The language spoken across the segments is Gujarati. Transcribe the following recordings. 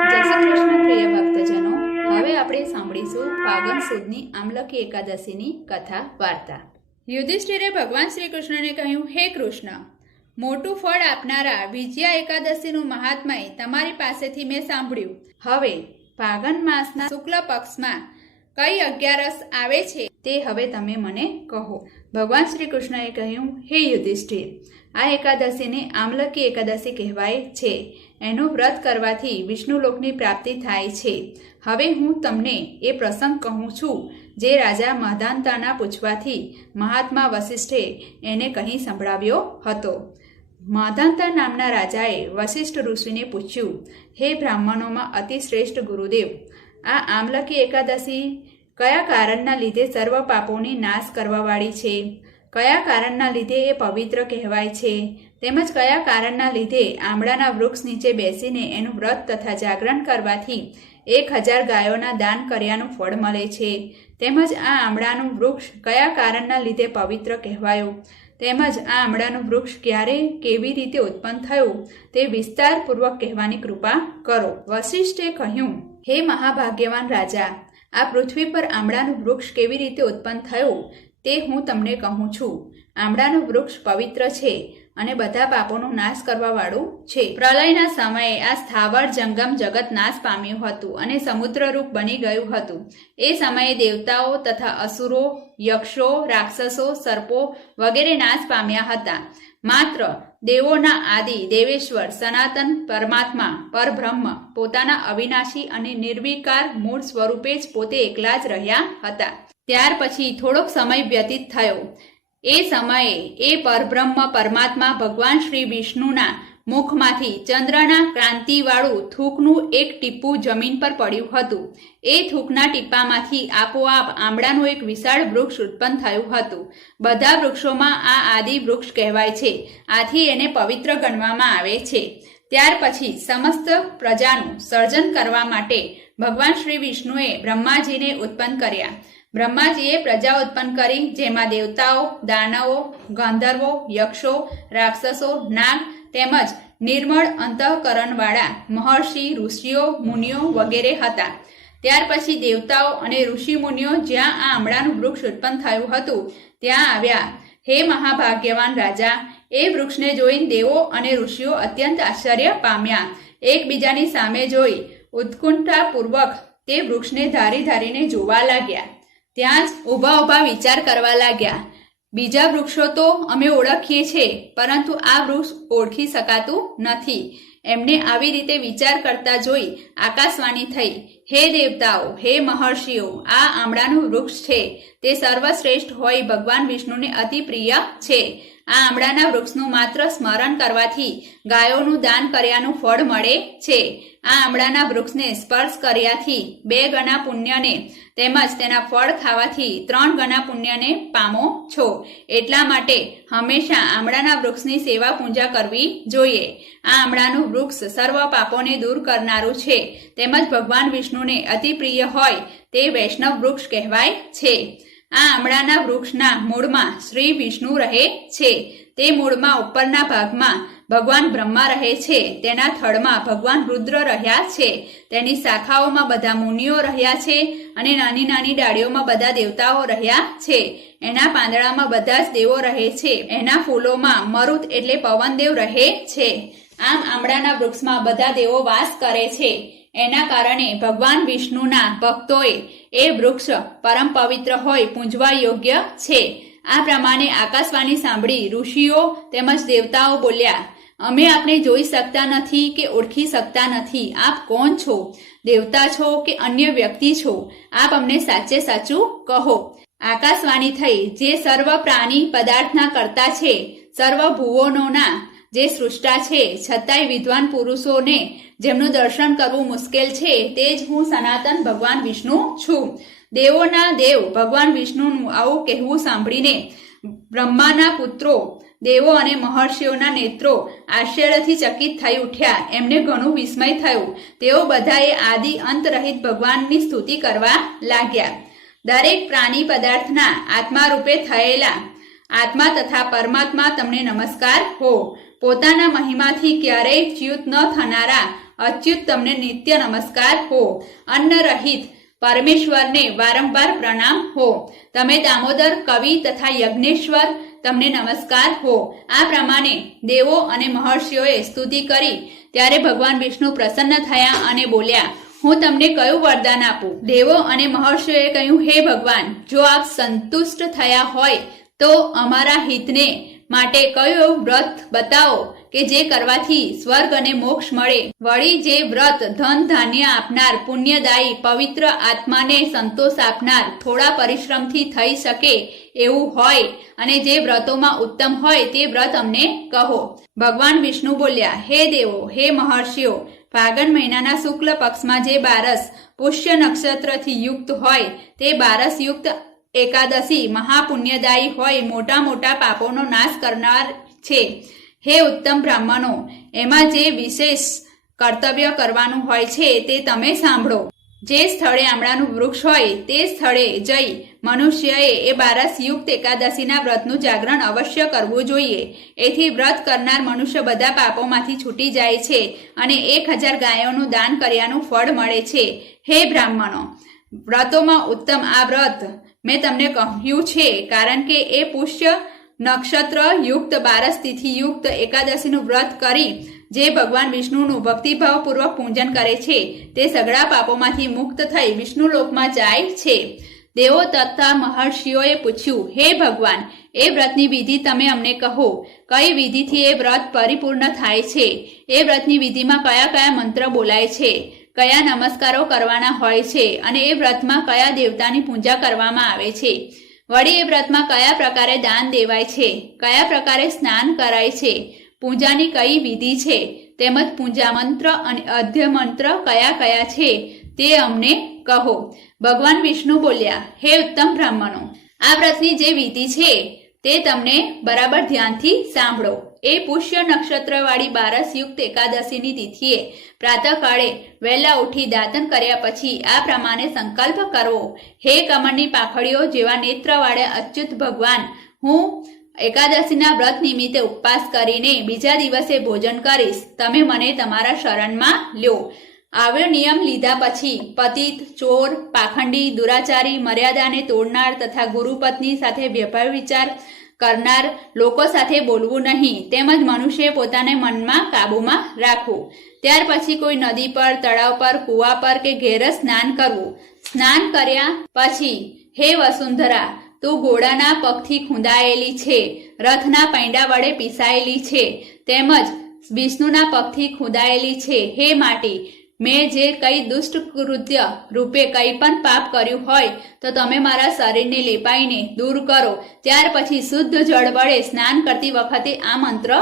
પ્રિય ભક્તજનો, હવે આપણે સાંભળીશું ફાગણ સુદની આમલકી એકાદશીની કથા વાર્તા. યુધિષ્ઠિરે ભગવાન શ્રી કૃષ્ણને કહ્યું, હે કૃષ્ણ, મોટું ફળ આપનારા વિજયા એકાદશીનું મહાત્મય તમારી પાસેથી મેં સાંભળ્યું. હવે ફાગણ માસના શુક્લ પક્ષમાં કઈ અગિયારસ આવે છે તે હવે તમે મને કહો. ભગવાન શ્રી કૃષ્ણએ કહ્યું, હે યુધિષ્ઠિર, આ એકાદશીને આમલકી એકાદશી કહેવાય છે. એનું વ્રત કરવાથી વિષ્ણુલોકની પ્રાપ્તિ થાય છે. હવે હું તમને એ પ્રસંગ કહું છું, જે રાજા મહદાંતાના પૂછવાથી મહાત્મા વશિષ્ઠે એને કહી સંભળાવ્યો હતો. માધાંતા નામના રાજાએ વશિષ્ઠ ઋષિને પૂછ્યું, હે બ્રાહ્મણોમાં અતિ શ્રેષ્ઠ ગુરુદેવ, આ આમલકી એકાદશી કયા કારણના લીધે સર્વ પાપોની નાશ કરવાવાળી છે? કયા કારણના લીધે એ પવિત્ર કહેવાય છે? તેમજ કયા કારણના લીધે આમળાના વૃક્ષ નીચે બેસીને એનું વ્રત તથા જાગરણ કરવાથી એક હજાર ગાયોના દાન કર્યાનું ફળ મળે છે? તેમજ આ આમળાનું વૃક્ષ કયા કારણના લીધે પવિત્ર કહેવાયું? તેમજ આ આમળાનું વૃક્ષ ક્યારે કેવી રીતે ઉત્પન્ન થયું તે વિસ્તારપૂર્વક કહેવાની કૃપા કરો. વશિષ્ઠે કહ્યું, હે મહાભાગ્યવાન રાજા, આ પૃથ્વી પર આમળાનું વૃક્ષ કેવી રીતે ઉત્પન્ન થયું તે હું તમને કહું છું. આમળાનું વૃક્ષ પવિત્ર છે અને બધા પાપોનો નાશ કરવાવાળું છે. પ્રલયના સમયે આ સ્થાવર જંગમ જગત નાશ પામ્યું હતું અને સમુદ્રરૂપ બની ગયું હતું. એ સમયે દેવતાઓ તથા અસુરો, યક્ષો, રાક્ષસો, સર્પો વગેરે નાશ પામ્યા હતા. માત્ર દેવોના આદિ દેવેશ્વર, સનાતન પરમાત્મા, પરબ્રહ્મ પોતાના અવિનાશી અને નિર્વિકાર મૂળ સ્વરૂપે જ પોતે એકલા જ રહ્યા હતા. ત્યાર પછી થોડોક સમય વ્યતીત થયો. એ સમયે એ પરબ્રહ્મ પરમાત્મા ભગવાન શ્રી વિષ્ણુના મુખમાંથી ચંદ્રના ક્રાંતિવાળું થૂકનું એક ટીપું જમીન પર પડ્યું હતું. એ થૂકના ટીપામાંથી આપોઆપ આંબળાનું એક વિશાળ વૃક્ષ ઉત્પન્ન થયું હતું. બધા વૃક્ષોમાં આ આદિ વૃક્ષ કહેવાય છે. આથી એને પવિત્ર ગણવામાં આવે છે. ત્યાર પછી સમસ્ત પ્રજાનું સર્જન કરવા માટે ભગવાન શ્રી વિષ્ણુએ બ્રહ્માજીને ઉત્પન્ન કર્યા. બ્રહ્માજીએ પ્રજા ઉત્પન્ન કરી, જેમાં દેવતાઓ, દાનવો, ગંધર્વો, યક્ષો, રાક્ષસો, નાગ તેમજ નિર્મળ અંતઃકરણવાળા મહર્ષિ, ઋષિઓ, મુનિઓ વગેરે હતા. ત્યાર પછી દેવતાઓ અને ઋષિ મુનિઓ જ્યાં આ આમળાનું વૃક્ષ ઉત્પન્ન થયું હતું, ત્યાં આવ્યા. હે મહાભાગ્યવાન રાજા, એ વૃક્ષને જોઈને દેવો અને ઋષિઓ અત્યંત આશ્ચર્ય પામ્યા. એકબીજાની સામે જોઈ, ઉત્કુંઠાપૂર્વક તે વૃક્ષને ધારી ધારીને જોવા લાગ્યા. ત્યાં જ ઊભા ઊભા વિચાર કરવા લાગ્યા. બીજા વૃક્ષો તો અમે ઓળખીએ છીએ પરંતુ આ વૃક્ષ ઓળખી શકાતું નથી. એમને આવી રીતે વિચાર કરતા જોઈ આકાશવાણી થઈ. હે દેવતાઓ, હે મહર્ષિઓ, આ આમળાનું વૃક્ષ છે. તે સર્વશ્રેષ્ઠ હોય ભગવાન વિષ્ણુને અતિ પ્રિય છે. આ આમળાના વૃક્ષનું માત્ર સ્મરણ કરવાથી ગાયોનું દાન કર્યાનું ફળ મળે છે. આ આમળાના વૃક્ષને સ્પર્શ કર્યાથી બે ગણા પુણ્યને તેમજ તેના ફળ ખાવાથી ત્રણ ગણા પુણ્યને પામો છો. એટલા માટે હંમેશા આમળાના વૃક્ષની સેવા પૂજા કરવી જોઈએ. આ આમળાનું વૃક્ષ સર્વ પાપોને દૂર કરનારું છે. તેમજ ભગવાન વિષ્ણુને અતિ પ્રિય હોય તે વૈષ્ણવ વૃક્ષ કહેવાય છે. આ આમળાના વૃક્ષના મૂળમાં શ્રી વિષ્ણુ રહે છે. તે મૂળમાં ઉપરના ભાગમાં ભગવાન બ્રહ્મા રહે છે. તેના થડમાં ભગવાન રુદ્ર રહ્યા છે. તેની શાખાઓમાં બધા મુનિઓ રહ્યા છે અને નાની નાની ડાળીઓમાં બધા દેવતાઓ રહ્યા છે. એના પાંદડામાં બધા જ દેવો રહે છે. એના ફૂલોમાં મરુત એટલે પવનદેવ રહે છે. આમ આમળાના વૃક્ષમાં બધા દેવો વાસ કરે છે. એના કારણે ભગવાન વિષ્ણુના ભક્તોએ એ વૃક્ષ પરમ પવિત્ર હોય પૂંજવા યોગ્ય છે. આ પ્રમાણે આકાશવાણી સાંભળી ઋષિઓ તેમજ દેવતાઓ બોલ્યા, અમે આપણે જોઈ શકતા નથી કે ઓળખી શકતા નથી. આપ કોણ છો? દેવતા છો કે અન્ય વ્યક્તિ છો? આપ અમને સાચે સાચું કહો. આકાશવાણી થઈ, જે સર્વ પ્રાણી પદાર્થના કરતા છે, સર્વ ભુવનોના જે સૃષ્ટા છે, છતાંય વિદ્વાન પુરુષોને જેમનું દર્શન કરવું મુશ્કેલ છે, તે જ હું સનાતન ભગવાન વિષ્ણુ છું. દેવોના દેવ ભગવાન વિષ્ણુનું આવું કહેવું સાંભળીને બ્રહ્માના પુત્રો, દેવો અને મહર્ષિઓના નેત્રો આશ્ચર્યથી ચકિત થઈ ઉઠ્યા. એમને ઘણું વિસ્મય થયું. તેઓ બધાએ આદિ અંતરહિત ભગવાનની સ્તુતિ કરવા લાગ્યા. દરેક પ્રાણી પદાર્થના આત્મા રૂપે થયેલા આત્મા તથા પરમાત્મા તમને નમસ્કાર હો. પોતાના મહિમાથી ક્યારેય ચ્યુત ન થનારા અચ્યુત તમને નિત્ય નમસ્કાર હો. અન્ન રહિત પરમેશ્વરને વારંવાર પ્રણામ હો. તમે દામોદર કવિ તથા યજ્ઞેશ્વર તમને નમસ્કાર હો. આ પ્રમાણે દેવો અને મહર્ષિઓએ સ્તુતિ કરી ત્યારે ભગવાન વિષ્ણુ પ્રસન્ન થયા અને બોલ્યા, હું તમને કયું વરદાન આપું? દેવો અને મહર્ષિઓએ કહ્યું, હે ભગવાન, જો આપ સંતુષ્ટ થયા હોય તો અમારા હિતને માટે કયો વ્રત બતાવો કે જે કરવાથી સ્વર્ગ અને મોક્ષ મળે? વળી જે વ્રત ધન ધાન્ય આપનાર, પુણ્યદાયી, પવિત્ર આત્માને સંતોષ આપનાર, થોડા પરિશ્રમથી થઈ શકે એવું હોય અને જે વ્રતોમાં ઉત્તમ હોય તે વ્રત અમને કહો. ભગવાન વિષ્ણુ બોલ્યા, હે દેવો, હે મહર્ષિઓ, ફાગણ મહિનાના શુક્લ પક્ષમાં જે બારસ પુષ્ય નક્ષત્રથી યુક્ત હોય તે બારસ યુક્ત એકાદશી મહાપુણ્યદાયી હોય, મોટા મોટા પાપોનો નાશ કરનાર છે. હે ઉત્તમ બ્રાહ્મણો, એમાં જે વિશેષ કર્તવ્ય કરવાનું હોય છે તે તમે સાંભળો. જે સ્થળે આમળાનું વૃક્ષ હોય, તે સ્થળે જઈ મનુષ્યએ એ બારસ યુક્ત એકાદશીના વ્રતનું જાગરણ અવશ્ય કરવું જોઈએ. એથી વ્રત કરનાર મનુષ્ય બધા પાપોમાંથી છૂટી જાય છે અને એક હજાર ગાયોનું દાન કર્યાનું ફળ મળે છે. હે બ્રાહ્મણો, વ્રતોમાં ઉત્તમ આ વ્રત મેં તમને કહ્યું છે, કારણ કે એ પુષ્ય નક્ષત્ર યુક્ત બારસ તિથિ યુક્ત એકાદશીનું વ્રત કરી, જે ભગવાન વિષ્ણુનું ભક્તિભાવપૂર્વક પૂજન કરે છે, તે સગળા પાપોમાંથી મુક્ત થઈ વિષ્ણુ લોકમાં જાય છે. દેવો તથા મહર્ષિઓએ પૂછ્યું, હે ભગવાન, એ વ્રતની વિધિ તમે અમને કહો, કઈ વિધિથી એ વ્રત પરિપૂર્ણ થાય છે? એ વ્રતની વિધિમાં કયા કયા મંત્ર બોલાય છે? કયા નમસ્કારો કરવાના હોય છે અને એ વ્રતમાં કયા દેવતાની પૂજા કરવામાં આવે છે? વળી એ વ્રતમાં કયા પ્રકારે દાન દેવાય છે? કયા પ્રકારે સ્નાન કરાય છે? પૂજાની કઈ વિધિ છે? તેમજ પૂજા મંત્ર અને અધ્ય મંત્ર કયા કયા છે તે અમને કહો. ભગવાન વિષ્ણુ બોલ્યા, હે ઉત્તમ બ્રાહ્મણો, આ વ્રતની જે વિધિ છે તે તમને બરાબર ધ્યાનથી સાંભળો. એ પુષ્ય નક્ષત્રવાળી બારસ યુક્ત એકાદશીની તિથિએ પ્રાતઃકાળે વહેલા ઉઠી દાતન કર્યા પછી આ પ્રમાણે સંકલ્પ કરવો. હે કમળની પાખડીઓ, જેવા નેત્રવાળા અચ્યુત ભગવાન, હું એકાદશીના વ્રત નિમિત્તે ઉપવાસ કરીને બીજા દિવસે ભોજન કરીશ. તમે મને તમારા શરણમાં લ્યો. આવ્યો નિયમ લીધા પછી પતિત, ચોર, પાખંડી, દુરાચારી, મર્યાદાને તોડનાર તથા ગુરુપત્ની સાથે વ્યવહાર વિચાર કરનાર લોકો સાથે બોલવું નહીં, તેમજ મનુષ્યએ પોતાને મનમાં કાબૂમાં રાખવું. ત્યાર પછી કોઈ નદી પર, તળાવ પર, કૂવા પર કે ઘેર સ્નાન કરવું. સ્નાન કર્યા પછી, હે વસુંધરા, તું ઘોડાના પગથી ખૂંદાયેલી છે, રથના પૈંડા વડે પીસાયેલી છે, તેમજ વિષ્ણુના પગથી ખૂંદાયેલી છે. હે માટી મેં જે કઈ દુષ્ટ કૃત્ય રૂપે કંઈ પણ પાપ કર્યું હોય, તો તમે મારા શરીરને લેપાઈને દૂર કરો. ત્યાર પછી શુદ્ધ જળ વડે સ્નાન કરતી વખતે આ મંત્ર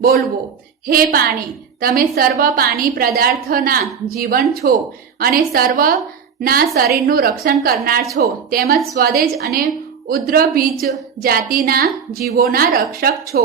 બોલવો. હે પાણી, તમે સર્વ પાણી પદાર્થના જીવન છો અને સર્વના શરીરનું રક્ષણ કરનાર છો. તેમજ સ્વદેશ અને ઉદ્રબીજ જાતિના જીવોના રક્ષક છો.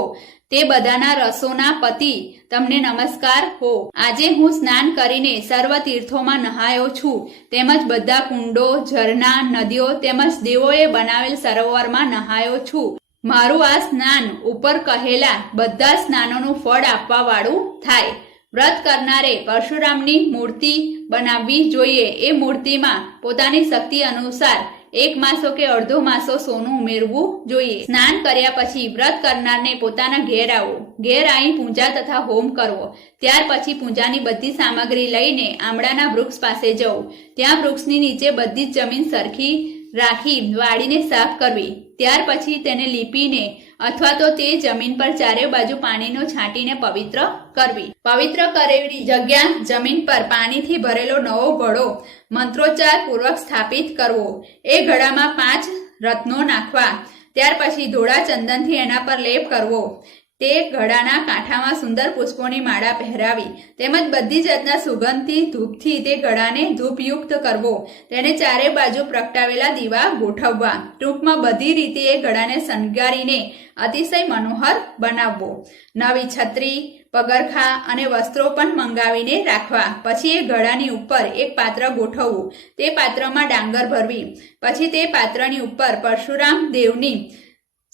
તે બધાના રસોના પતિ, તમને નમસ્કાર હો. આજે હું સ્નાન કરીને સર્વ તીર્થોમાં નહાયો છું. તેમજ બધા કુંડો, ઝરણા, નદીઓ તેમજ દેવોએ બનાવેલ સરોવરમાં નહાયો છું. મારું આ સ્નાન ઉપર કહેલા બધા સ્નાનોનું ફળ આપવા વાળું થાય. વ્રત કરનારે પરશુરામની મૂર્તિ બનાવવી જોઈએ. એ મૂર્તિમાં પોતાની શક્તિ અનુસાર એક માસો કે અડધો માસો સોનું ઉમેરવું જોઈએ. સ્નાન કર્યા પછી વ્રત કરનારને પોતાના ઘેર આવો. ઘેર આવી પૂજા તથા હોમ કરવો. ત્યાર પછી પૂજાની બધી સામગ્રી લઈને આમળાના વૃક્ષ પાસે જવું. ત્યાં વૃક્ષની નીચે બધી જ જમીન સરખી રાખી વાળીને સાફ કરવી. ત્યાર પછી તેને લીપીને અથવા તો તે જમીન પર ચારે બાજુ પાણીનો છાંટીને પવિત્ર કરવી. પવિત્ર કરેલી જગ્યા જમીન પર પાણીથી ભરેલો નવો ઘડો મંત્રોચ્ચાર પૂર્વક સ્થાપિત કરવો. એ ઘડામાં પાંચ રત્નો નાખવા. ત્યાર પછી ધોળા ચંદનથી એના પર લેપ કરવો. તે ઘડાના કાંઠામાં સુંદર પુષ્પોની માળા પહેરાવી, તેમજ બધી જાતના સુગંધથી, ધૂપથી તે ઘડાને ધૂપયુક્ત કરવો. તેને ચારે બાજુ પ્રગટાવેલા દીવા ગોઠવવા. ટૂંકમાં બધી રીતે એ ઘડાને શણગારીને અતિશય મનોહર બનાવવો. નવી છત્રી, પગરખા અને વસ્ત્રો પણ મંગાવીને રાખવા. પછી એ ઘડાની ઉપર એક પાત્ર ગોઠવવું. તે પાત્રમાં ડાંગર ભરવી. પછી તે પાત્રની ઉપર પરશુરામ દેવની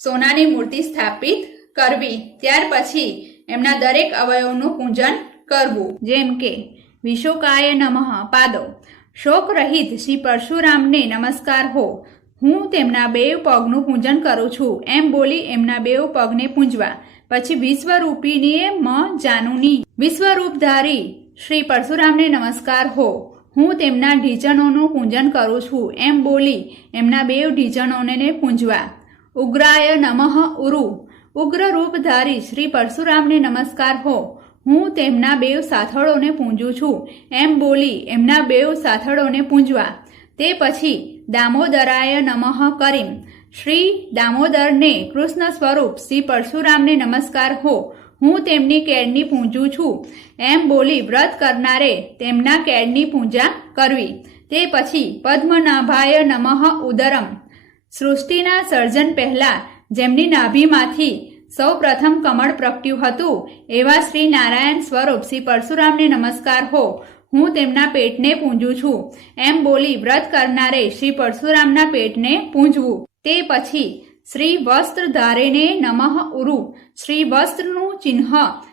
સોનાની મૂર્તિ સ્થાપિત કરવી. ત્યાર પછી એમના દરેક અવયવનું પૂજન કરવું. જેમ કે, વિશોકાય નમઃ પાદો. શોક રહિત શ્રી પરશુરામને નમસ્કાર હો. હું તેમના બે પગનું પૂજન કરું છું. એમ બોલી એમના બેવ પગને પૂંજવા. પછી વિશ્વરૂપીની મ જાનુની. વિશ્વરૂપધારી શ્રી પરશુરામને નમસ્કાર હો. હું તેમના ઢીચણોનું પૂજન કરું છું. એમ બોલી એમના બેવ ઢીચણોને પૂંજવા. ઉગ્રાય નમઃ ઉરુ. ઉગ્ર રૂપધારી શ્રી પરશુરામને નમસ્કાર હો. હું તેમના બેવ સાથળોને પૂંજું છું. એમ બોલી એમના બેવ સાથળોને પૂંજવા. તે પછી દામોદરાય નમઃ કરીમ. શ્રી દામોદરને કૃષ્ણ સ્વરૂપ શ્રી પરશુરામને નમસ્કાર હો. હું તેમની કેળની પૂંજું છું. એમ બોલી વ્રત કરનારે તેમના કેળની પૂજા કરવી. તે પછી પદ્મનાભાય નમઃ ઉદરમ. સૃષ્ટિના સર્જન પહેલા જેમની નાભીમાંથી સૌ પ્રથમ કમળ પ્રગટ્યું હતું, એવા શ્રી નારાયણ સ્વરૂપ શ્રી પરશુરામને નમસ્કાર હો. હું તેમના પેટને પૂંજું છું. એમ બોલી વ્રત કરનારે શ્રી પરશુરામના પેટને પૂંજવું. તે પછી શ્રી વસ્ત્ર ધારેને નમઃ ઉરુ. શ્રી વસ્ત્રનું ચિહ્ન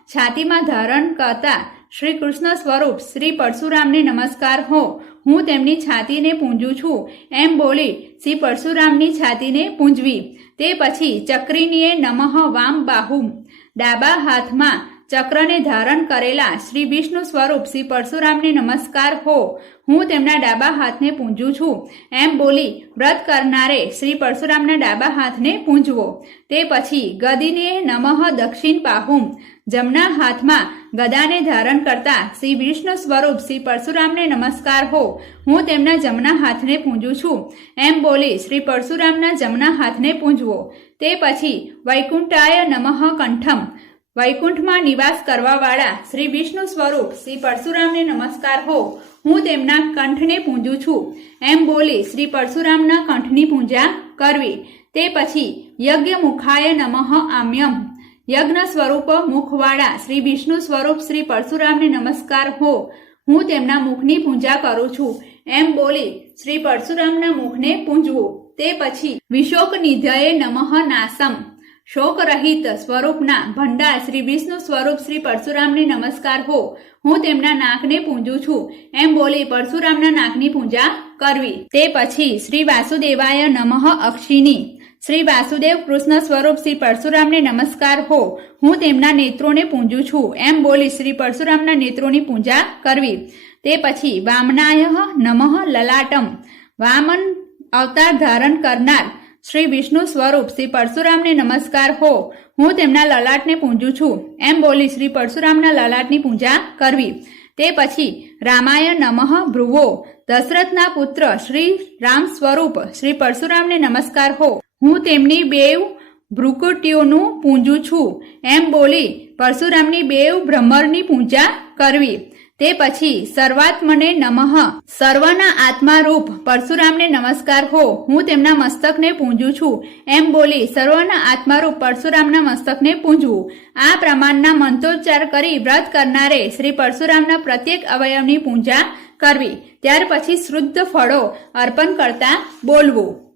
છાતીમાં ધારણ કરતા શ્રી કૃષ્ણ સ્વરૂપ, શ્રી પરશુરામને નમસ્કાર હો. હું તેમની છાતીને પૂંજું છું. એમ બોલી શ્રી પરશુરામની છાતીને પૂંજવી. તે પછી ચક્રીનીએ નમઃ વામ બાહુમ ડાબા હાથમાં ચક્રને ધારણ કરેલા શ્રી વિષ્ણુ સ્વરૂપ શ્રી પરશુરામને નમસ્કાર, હો, હું તેમના ડાબા હાથને પૂંજું છું. એમ બોલી વ્રત કરનારે શ્રી પરશુરામના ડાબા હાથને પૂંજવો. તે પછી ગદીને નમઃ દક્ષિણ પાહુમ જમણા હાથમાં ગદાને ધારણ કરતા શ્રી વિષ્ણુ સ્વરૂપ શ્રી પરશુરામને નમસ્કાર, હો, હું તેમના જમણા હાથને પૂંજું છું. એમ બોલી શ્રી પરશુરામના જમણા હાથને પૂંજવો. તે પછી વૈકુંઠાય નમઃ કંઠમ. વૈકુંઠમાં નિવાસ કરવાવાળા શ્રી વિષ્ણુ સ્વરૂપ શ્રી પરશુરામને નમસ્કાર હો. હું તેમના કંઠને પૂંજું છું. એમ બોલી શ્રી પરશુરામના કંઠની પૂજા કરવી. તે પછી યજ્ઞ મુખાય નમઃ આમ્યમ. યજ્ઞ સ્વરૂપ મુખવાળા શ્રી વિષ્ણુ સ્વરૂપ શ્રી પરશુરામને નમસ્કાર હો. હું તેમના મુખની પૂજા કરું છું. એમ બોલી શ્રી પરશુરામના મુખને પૂંજવું. તે પછી વિશોક નિધ્યએ નમઃ નાસમ. શોક રહિત સ્વરૂપના ભંડાર શ્રી વિષ્ણુ સ્વરૂપ શ્રી પરશુરામને નમસ્કાર હો. હું તેમના નાકને પૂંજું છું. એમ બોલી પરશુરામના નાકની પૂજા કરવી. તે પછી શ્રી વાસુદેવાય નમઃ અક્ષિની શ્રી વાસુદેવ કૃષ્ણ સ્વરૂપ શ્રી પરશુરામને નમસ્કાર હો. હું તેમના નેત્રોને પૂંજું છું. એમ બોલી શ્રી પરશુરામના નેત્રોની પૂજા કરવી. તે પછી વામનાય નમઃ લલાટમ. વામન અવતાર ધારણ કરનાર શ્રી વિષ્ણુ સ્વરૂપ શ્રી પરશુરામને નમસ્કાર હો. હું તેમના લલાટને પૂંજું છું. એમ બોલી શ્રી પરશુરામના લલાટની પૂજા કરવી. તે પછી રામાય નમઃ ભ્રુવો. દશરથના પુત્ર શ્રી રામ સ્વરૂપ શ્રી પરશુરામને નમસ્કાર હો. હું તેમની બેવ ભ્રુકુટીઓનું પૂંજું છું. એમ બોલી પરશુરામની બેવ બ્રહ્મરની પૂજા કરવી. તે પછી સર્વાત્મને નમઃ. સર્વના આત્મારૂપ પરશુરામને નમસ્કાર હો. હું તેમના મસ્તકને પૂંજું છું. એમ બોલી સર્વના આત્મારૂપ પરશુરામના મસ્તકને પૂંજવું. આ પ્રમાણના મંત્રોચ્ચાર કરી વ્રત કરનારે શ્રી પરશુરામના પ્રત્યેક અવયવની પૂજા કરવી. ત્યાર પછી શુદ્ધ ફળો અર્પણ કરતા બોલવું.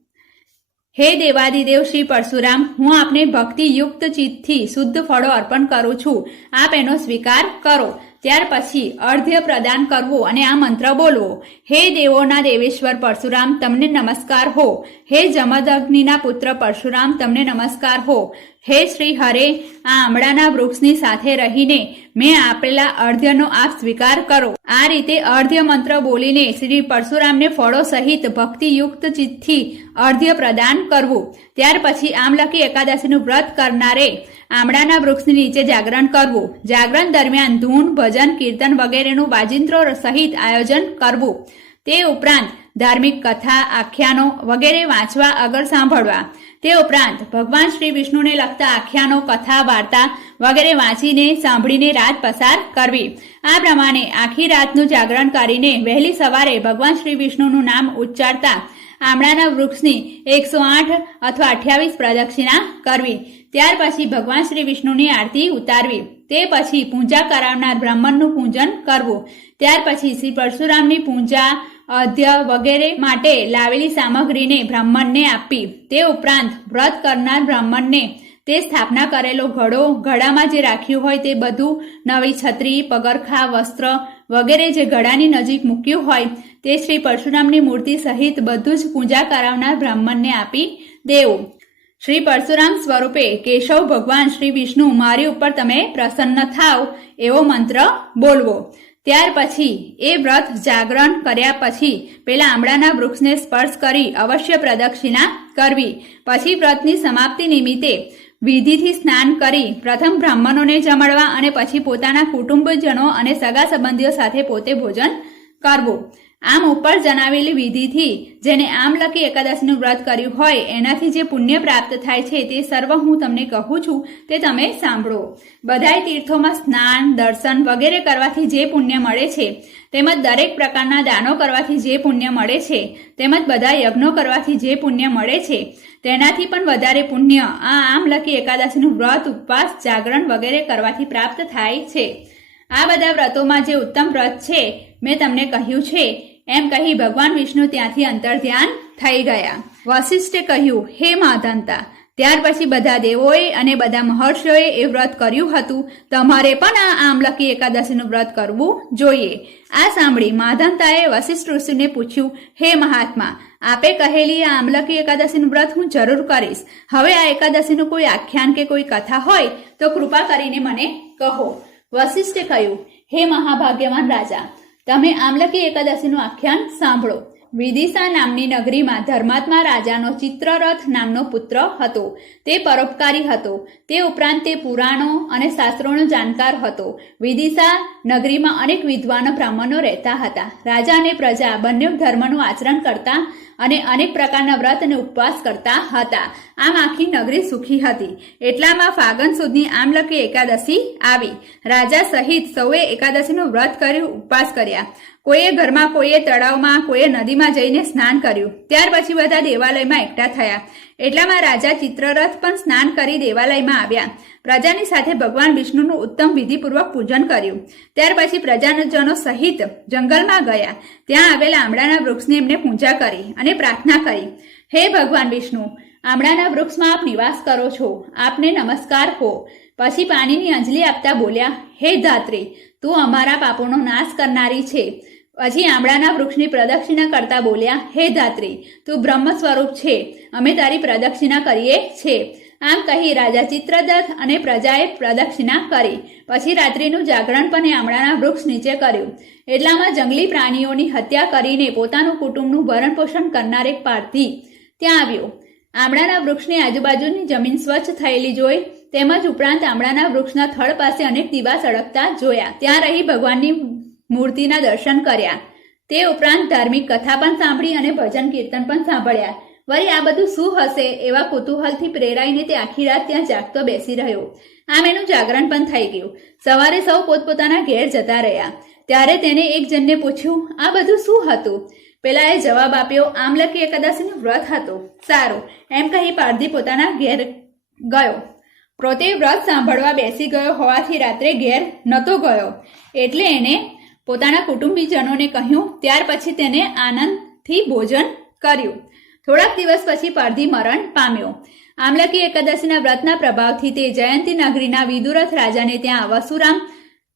હે દેવાદિદેવ શ્રી પરશુરામ, હું આપને ભક્તિયુક્ત ચિત્તથી શુદ્ધ ફળો અર્પણ કરું છું. આપ એનો સ્વીકાર કરો. ત્યાર પછી અર્ધ્ય પ્રદાન કરવું અને આ મંત્ર બોલવો. હે દેવોના દેવેશ્વર પરશુરામ, તમને નમસ્કાર હો. હે જમદગ્નિના પુત્ર પરશુરામ, તમને નમસ્કાર હો. હે શ્રી હરે, આ આમળાના વૃક્ષની સાથે રહીને મેં આપેલા અર્ધ્યનો આપ સ્વીકાર કરો. આ રીતે અર્ધ્ય મંત્ર બોલીને શ્રી પરશુરામને ફળો સહિત ભક્તિયુક્ત ચિત્તથી અર્ધ્ય પ્રદાન કરવું. ત્યાર પછી આમલકી એકાદશીનું વ્રત કરનારે આમળાના વૃક્ષની નીચે જાગરણ કરવું. જાગરણ દરમિયાન ધૂન, ભજન, કીર્તન વગેરેનું વાજિંત્રો સહિત આયોજન કરવું. તે ઉપરાંત ધાર્મિક કથા, આખ્યાનો વગેરે વાંચવા, અગર સાંભળવા. તે ઉપરાંત ભગવાન શ્રી વિષ્ણુને લગતા આખ્યાનો, કથા, વાર્તા વગેરે વાંચીને, સાંભળીને રાત પસાર કરવી. આ પ્રમાણે આખી રાતનું જાગરણ કરીને વહેલી સવારે ભગવાન શ્રી વિષ્ણુનું નામ ઉચ્ચારતા આમળાના વૃક્ષની એકસો આઠ અથવા અઠ્યાવીસ પ્રદક્ષિણા કરવી. ત્યાર પછી ભગવાન શ્રી વિષ્ણુની આરતી ઉતારવી. તે પછી પૂજા કરાવનાર બ્રાહ્મણનું પૂજન કરવું. ત્યાર પછી શ્રી પરશુરામની પૂજા અધ્ય વગેરે માટે લાવેલી સામગ્રીને બ્રાહ્મણને આપી. તે ઉપરાંત વ્રત કરનાર બ્રાહ્મણને તે સ્થાપના કરેલો ઘડો, ઘડામાં જે રાખ્યું હોય તે બધું, નવી છત્રી, પગરખા, વસ્ત્ર વગેરે જે ઘડાની નજીક મૂક્યું હોય તે શ્રી પરશુરામની મૂર્તિ સહિત બધું જ પૂજા કરાવનાર બ્રાહ્મણને આપી દેવું. શ્રી પરશુરામ સ્વરૂપે કેશવ ભગવાન શ્રી વિષ્ણુ મારી ઉપર તમે પ્રસન્ન થાવ એવો મંત્ર બોલવો. ત્યાર પછી એ વ્રત જાગરણ કર્યા પછી પેલા આમળાના વૃક્ષને સ્પર્શ કરી અવશ્ય પ્રદક્ષિણા કરવી. પછી વ્રતની સમાપ્તિ નિમિત્તે વિધિથી સ્નાન કરી પ્રથમ બ્રાહ્મણોને જમાડવા અને પછી પોતાના કુટુંબજનો અને સગા સંબંધીઓ સાથે પોતે ભોજન કરવું. આમ ઉપર જણાવેલી વિધિથી જેને આમલકી એકાદશીનું વ્રત કર્યું હોય, એનાથી જે પુણ્ય પ્રાપ્ત થાય છે તે સર્વ હું તમને કહું છું, તે તમે સાંભળો. બધાય તીર્થોમાં સ્નાન, દર્શન વગેરે કરવાથી જે પુણ્ય મળે છે, તેમજ દરેક પ્રકારના દાનો કરવાથી જે પુણ્ય મળે છે, તેમજ બધા યજ્ઞો કરવાથી જે પુણ્ય મળે છે, તેનાથી પણ વધારે પુણ્ય આ આમલકી એકાદશીનું વ્રત, ઉપવાસ, જાગરણ વગેરે કરવાથી પ્રાપ્ત થાય છે. આ બધા વ્રતોમાં જે ઉત્તમ વ્રત છે, મેં તમને કહ્યું છે એમ કહી ભગવાન વિષ્ણુ ત્યાંથી અંતર ધ્યાન થઈ ગયા. વશિષ્ઠે કહ્યું, હે માધંતા, ત્યાર પછી બધા દેવોએ અને બધા મહર્ષિઓએ એ વ્રત કર્યું હતું. તમારે પણ આ આમલકી એકાદશીનું વ્રત કરવું જોઈએ. આ સાંભળી માધંતાએ વશિષ્ઠ ઋષિને પૂછ્યું, હે મહાત્મા, આપે કહેલી આ આમલકી એકાદશીનું વ્રત હું જરૂર કરીશ. હવે આ એકાદશીનું કોઈ આખ્યાન કે કોઈ કથા હોય તો કૃપા કરીને મને કહો. વશિષ્ઠે કહ્યું, હે મહાભાગ્યવાન રાજા તમે આમલકી એકાદશીનું આખ્યાન સાંભળો. વિદિશા નામની નગરીમાં ધર્માત્મા રાજાનો ચિત્રરથ નામનો પુત્ર હતો. તે પરોપકારી હતો. તે ઉપરાંત તે પુરાણો અને શાસ્ત્રોનો જાણકાર હતો. વિદિશા નગરીમાં અનેક વિદ્વાન બ્રાહ્મણો રહેતા હતા. રાજા અને પ્રજા બંને ધર્મનું આચરણ કરતા અને અનેક પ્રકારના વ્રત અને ઉપવાસ કરતા હતા. આમ આખી નગરી સુખી હતી. એટલામાં ફાગણ સુદની આમલકી એકાદશી આવી. રાજા સહિત સૌએ એકાદશીનું વ્રત કર્યું, ઉપવાસ કર્યા. કોઈએ ઘરમાં, કોઈએ તળાવમાં, કોઈએ નદીમાં જઈને સ્નાન કર્યું. ત્યાર પછી બધા દેવાલયમાં એકઠા થયા. એટલામાં રાજા ચિત્રરથ પણ સ્નાન કરી દેવાલયમાં આવ્યા. પ્રજાની સાથે ભગવાન વિષ્ણુનું ઉત્તમ વિધિપૂર્વક પૂજન કર્યું. ત્યાર પછી પ્રજાજનો સહિત જંગલમાં ગયા. ત્યાં આવેલા આમળાના વૃક્ષની એમને પૂજા કરી અને પ્રાર્થના કરી. હે ભગવાન વિષ્ણુ, આમળાના વૃક્ષમાં આપ નિવાસ કરો છો. આપને નમસ્કાર હો. પછી પાણીની અંજલિ આપતા બોલ્યા, હે ધાત્રી, તું અમારા પાપોનો નાશ કરનારી છે. પછી આમળાના વૃક્ષની પ્રદક્ષિણા કરતા બોલ્યા, હે ધાત્રી, તું બ્રહ્મ સ્વરૂપ છે. અમે તારી પ્રદક્ષિણા કરીએ છીએ. આમ કહી રાજા ચિત્રદત્ત અને પ્રજાએ પ્રદક્ષિણા કરી. પછી રાત્રિનું જાગરણ પણ આમળાના વૃક્ષ નીચે કર્યું. એટલામાં જંગલી પ્રાણીઓની હત્યા કરીને પોતાનું કુટુંબનું ભરણ પોષણ કરનાર એક પારથી ત્યાં આવ્યો. આમળાના વૃક્ષની આજુબાજુની જમીન સ્વચ્છ થયેલી જોઈ, તેમજ ઉપરાંત આમળાના વૃક્ષના થડ પાસે અનેક દીવા સળગતા જોયા. ત્યાં રહી ભગવાનની મૂર્તિના દર્શન કર્યા. તે ઉપરાંત ધાર્મિક કથા પણ સાંભળી અને ભજન કીર્તન પણ સાંભળ્યા. વળી આ બધું શું હશે એવા કુતૂહલથી પ્રેરાઈને તે આખી રાત ત્યાં જાગતો બેસી રહ્યો. આમ એનું જાગરણ પણ થઈ ગયું. સવારે સૌ પોતપોતાના ઘેર જતા રહ્યા. ત્યારે તેને એક જણને પૂછ્યું, આ બધું શું હતું? પેલાએ જવાબ આપ્યો આમલકી એકાદશીનું વ્રત હતું. સારું. એમ કહી પારધી પોતાના ઘેર ગયો. પોતે વ્રત સાંભળવા બેસી ગયો હોવાથી રાત્રે ઘેર નહોતો ગયો. એટલે એને પોતાના કુટુંબીજનોને કહ્યું, ત્યાર પછી તેને આનંદથી ભોજન કર્યું. થોડાક દિવસ પછી પારધી મરણ પામ્યો. આમલકી એકાદશીના વ્રતના પ્રભાવથી તે જયંતી નગરીના વિદુરથ રાજાને ત્યાં વસુરામ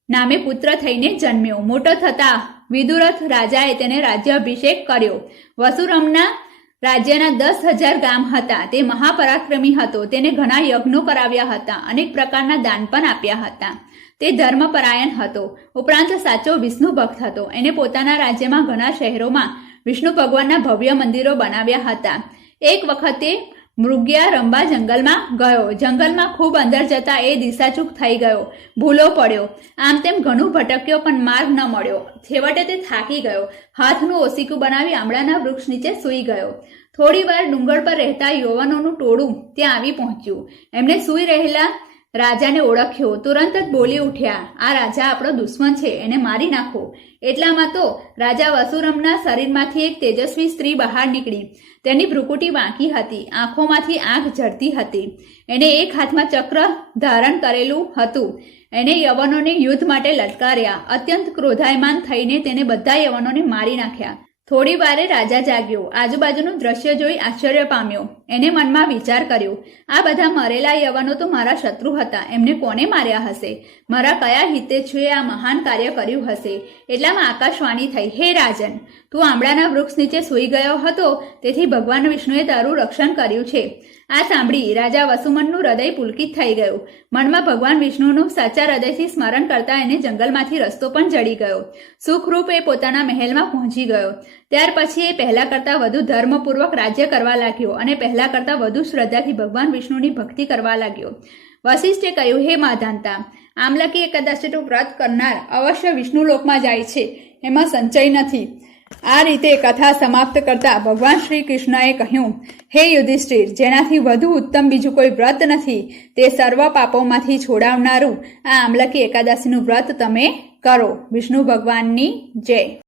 નામે પુત્ર થઈને જન્મ્યો. મોટો થતા વિદુરથ રાજાએ તેને રાજ્યાભિષેક કર્યો. વસુરમના રાજ્યના દસ હજાર ગામ હતા. તે મહાપરાક્રમી હતો. તેને ઘણા યજ્ઞો કરાવ્યા હતા. અનેક પ્રકારના દાન પણ આપ્યા હતા. તે ધર્મપરાયણ હતો. ઉપરાંત સાચો વિષ્ણુ ભક્ત હતો. એને પોતાના રાજ્યમાં ઘણા શહેરોમાં વિષ્ણુ ભગવાનના ભવ્ય મંદિરો બનાવ્યા હતા. એક વખતે મૃગ્યા રંબા જંગલમાં ગયો. જંગલમાં ખૂબ અંદર જતા એ દિશાચૂક થઈ ગયો. ભૂલો પડ્યો. આમ તેમ ઘણું ભટક્યો, પણ માર્ગ ન મળ્યો. છેવટે તે થાકી ગયો. હાથનું ઓસીકું બનાવી આમળાના વૃક્ષ નીચે સૂઈ ગયો. થોડી વાર ડુંગર પર રહેતા યુવાનોનું ટોળું ત્યાં આવી પહોંચ્યું. એમણે સૂઈ રહેલા રાજાને ઓળખ્યો. તુરંત જ બોલી ઉઠ્યા, આ રાજા આપણો દુશ્મન છે, એને મારી નાખો. એટલામાં તો રાજા વસુરમના શરીરમાંથી એક તેજસ્વી સ્ત્રી બહાર નીકળી. તેની ભ્રુકુટી વાંકી હતી, આંખોમાંથી આંખ ઝરતી હતી. એને એક હાથમાં ચક્ર ધારણ કરેલું હતું. એને યવનોને યુદ્ધ માટે લટકાર્યા. અત્યંત ક્રોધાયમાન થઈને તેને બધા યવનોને મારી નાખ્યા. થોડી વારે રાજા જાગ્યો. આજુબાજુનું દ્રશ્ય જોઈ આશ્ચર્ય પામ્યો. એને મનમાં વિચાર કર્યો, આ બધા મરેલા યવનો તો મારા શત્રુ હતા. એમને કોને માર્યા હશે? મારા કયા હિતેચ્છુએ આ મહાન કાર્ય કર્યું હશે? એટલામાં આકાશવાણી થઈ, હે રાજન, તું આંબળાના વૃક્ષ નીચે સૂઈ ગયો હતો. તેથી ભગવાન વિષ્ણુએ તારું રક્ષણ કર્યું છે. આ સાંભળી રાજા વસુમનનું હૃદય પુલકિત થઈ ગયું. મનમાં ભગવાન વિષ્ણુનું સાચા હૃદયથી સ્મરણ કરતા એને જંગલમાંથી રસ્તો પણ જડી ગયો. સુખરૂપ એ પોતાના મહેલમાં પહોંચી ગયો. ત્યાર પછી એ પહેલા કરતાં વધુ ધર્મપૂર્વક રાજ્ય કરવા લાગ્યો અને પહેલા કરતાં વધુ શ્રદ્ધાથી ભગવાન વિષ્ણુની ભક્તિ કરવા લાગ્યો. વશિષ્ઠે કહ્યું, હે માધાનતા આમલકી એકાદશીનું વ્રત કરનાર અવશ્ય વિષ્ણુલોકમાં જાય છે. એમાં સંચય નથી. આ રીતે કથા સમાપ્ત કરતા ભગવાન શ્રી કૃષ્ણએ કહ્યું, હે યુધિષ્ઠિર, જેનાથી વધુ ઉત્તમ બીજું કોઈ વ્રત નથી, તે સર્વ પાપોમાંથી છોડાવનારું આ આમલકી એકાદશીનું વ્રત તમે કરો. વિષ્ણુ ભગવાનની જય.